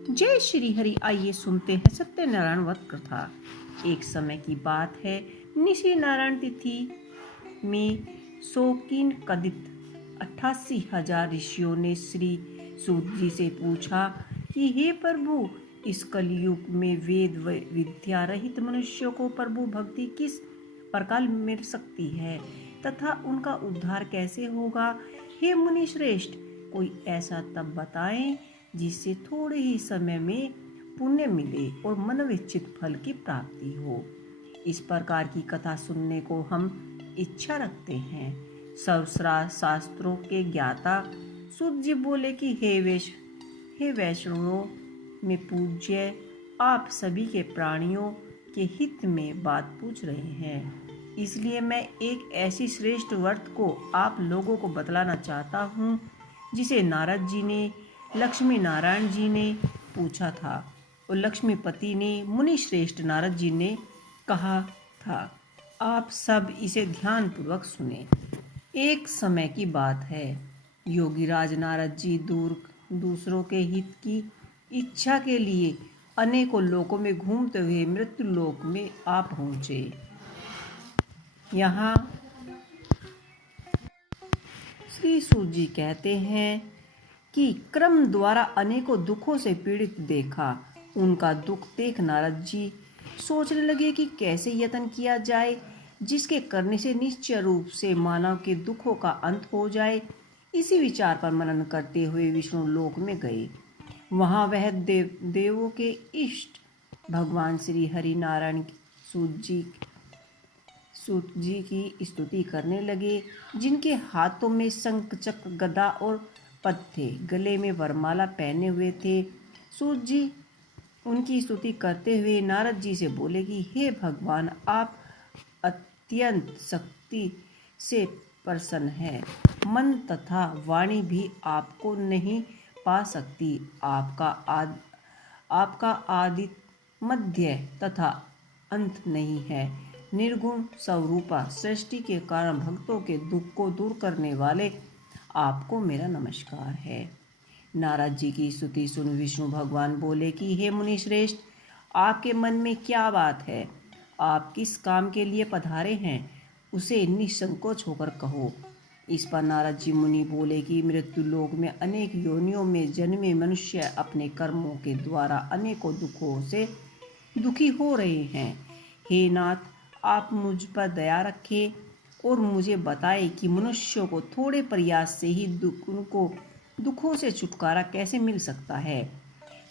जय श्री हरि। आइए सुनते हैं सत्यनारायण व्रत कथा। एक समय की बात है, निशि नारायण तिथि में शौकीन कदित 88,000 ऋषियों ने श्री सूत जी से पूछा कि हे प्रभु, इस कलयुग में वेद विद्या रहित मनुष्यों को प्रभु भक्ति किस प्रकार मिल सकती है तथा उनका उद्धार कैसे होगा। हे मुनि श्रेष्ठ, कोई ऐसा तप बताएं जिससे थोड़े ही समय में पुण्य मिले और मनोइच्छित फल की प्राप्ति हो। इस प्रकार की कथा सुनने को हम इच्छा रखते हैं। सब शास्त्रों के ज्ञाता सूत जी बोले कि हे वैष्णवों में पूज्य, आप सभी के प्राणियों के हित में बात पूछ रहे हैं, इसलिए मैं एक ऐसी श्रेष्ठ व्रत को आप लोगों को बतलाना चाहता हूँ जिसे नारद जी ने लक्ष्मी नारायण जी ने पूछा था और लक्ष्मीपति ने मुनि श्रेष्ठ नारद जी ने कहा था। आप सब इसे ध्यान पूर्वक सुने। एक समय की बात है, योगीराज नारद जी दूसरों के हित की इच्छा के लिए अनेकों लोकों में घूमते हुए मृत्यु लोक में आ पहुँचे। यहाँ श्री सूत जी कहते हैं कि क्रम द्वारा अनेकों दुखों से पीड़ित देखा। उनका दुख देख नारद जी सोचने लगे कि कैसे यत्न किया जाए जिसके करने से निश्चय रूप से मानव के दुखों का अंत हो जाए। इसी विचार पर मनन करते हुए विष्णु लोक में गए। वहां वह देवों के इष्ट भगवान श्री हरि नारायण सूत जी की स्तुति करने लगे, जिनके हाथों में शंख चक्र गदा और पद थे, गले में वरमाला पहने हुए थे। सूत जी उनकी स्तुति करते हुए नारद जी से बोले कि हे भगवान, आप अत्यंत शक्ति से प्रसन्न हैं। मन तथा वाणी भी आपको नहीं पा सकती। आपका आदि मध्य तथा अंत नहीं है। निर्गुण स्वरूपा सृष्टि के कारण भक्तों के दुख को दूर करने वाले आपको मेरा नमस्कार है। नारद जी की स्तुति सुन विष्णु भगवान बोले कि हे मुनि श्रेष्ठ, आपके मन में क्या बात है? आप किस काम के लिए पधारे हैं, उसे निसंकोच होकर कहो। इस पर नारद जी मुनि बोले कि मृत्यु लोक में अनेक योनियों में जन्मे मनुष्य अपने कर्मों के द्वारा अनेकों दुखों से दुखी हो रहे हैं। हे नाथ, आप मुझ पर दया रखें और मुझे बताएं कि मनुष्यों को थोड़े प्रयास से ही उनको दुखों से छुटकारा कैसे मिल सकता है।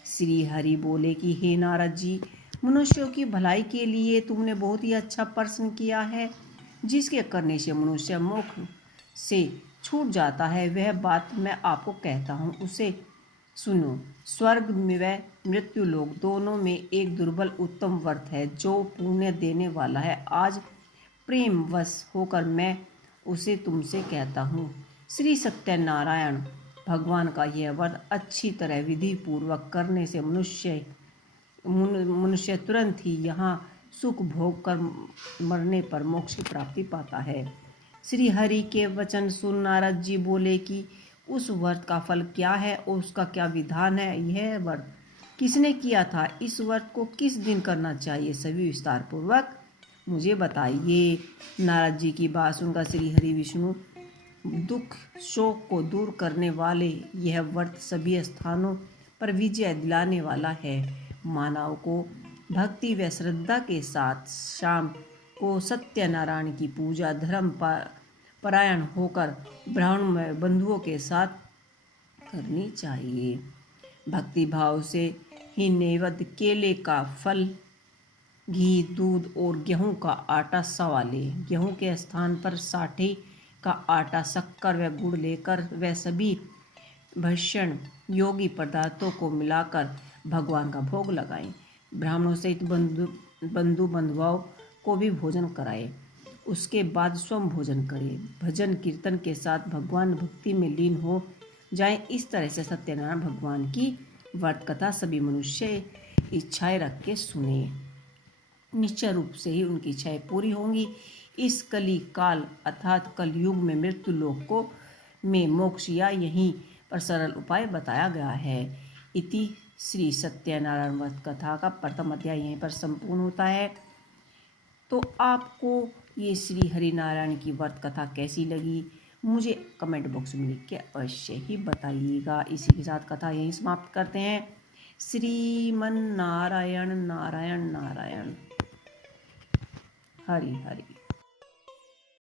श्री हरि बोले कि हे नारद जी, मनुष्यों की भलाई के लिए तुमने बहुत ही अच्छा प्रश्न किया है। जिसके करने से मनुष्य मोक्ष से छूट जाता है, वह बात मैं आपको कहता हूँ, उसे सुनो। स्वर्ग व मृत्यु लोक दोनों में एक दुर्बल उत्तम व्रत है जो पुण्य देने वाला है। आज प्रेम वश होकर मैं उसे तुमसे कहता हूँ। श्री सत्यनारायण भगवान का यह व्रत अच्छी तरह विधि पूर्वक करने से मनुष्य तुरंत ही यहाँ सुख भोग कर मरने पर मोक्ष की प्राप्ति पाता है। श्री हरि के वचन सुन नारद जी बोले कि उस व्रत का फल क्या है और उसका क्या विधान है। यह व्रत किसने किया था? इस व्रत को किस दिन करना चाहिए? सभी विस्तार पूर्वक मुझे बताइए। नारद जी की बात सुनकर श्री हरि विष्णु दुख शोक को दूर करने वाले यह व्रत सभी स्थानों पर विजय दिलाने वाला है। मानव को भक्ति व श्रद्धा के साथ शाम को सत्यनारायण की पूजा धर्म परायण होकर ब्राह्मण बंधुओं के साथ करनी चाहिए। भक्ति भाव से ही नैवेद्य केले का फल, घी, दूध और गेहूं का आटा सवाले। गेहूं के स्थान पर साठी का आटा, शक्कर व गुड़ लेकर वह सभी भक्षण योगी पदार्थों को मिलाकर भगवान का भोग लगाएं। ब्राह्मणों सहित बंधु बंधुओं को भी भोजन कराएं। उसके बाद स्वयं भोजन करें। भजन कीर्तन के साथ भगवान भक्ति में लीन हो जाएं। इस तरह से सत्यनारायण भगवान की व्रत कथा सभी मनुष्य इच्छाएं रख के सुने। निश्चय रूप से ही उनकी इच्छाएं पूरी होंगी। इस कली काल अर्थात कलयुग में मृत्यु लोक को में मोक्ष या यहीं पर सरल उपाय बताया गया है। इति श्री सत्यनारायण व्रत कथा का प्रथम अध्याय यहीं पर संपूर्ण होता है। तो आपको ये श्री हरिनारायण की व्रत कथा कैसी लगी मुझे कमेंट बॉक्स में लिख के अवश्य ही बताइएगा। इसी के साथ कथा यहीं समाप्त करते हैं। श्रीमन नारायण नारायण नारायण हरि हरि।